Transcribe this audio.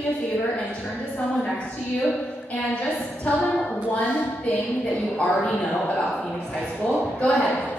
me a favor and turn to someone next to you and just tell them one thing that you already know about Phoenix High School. Go ahead.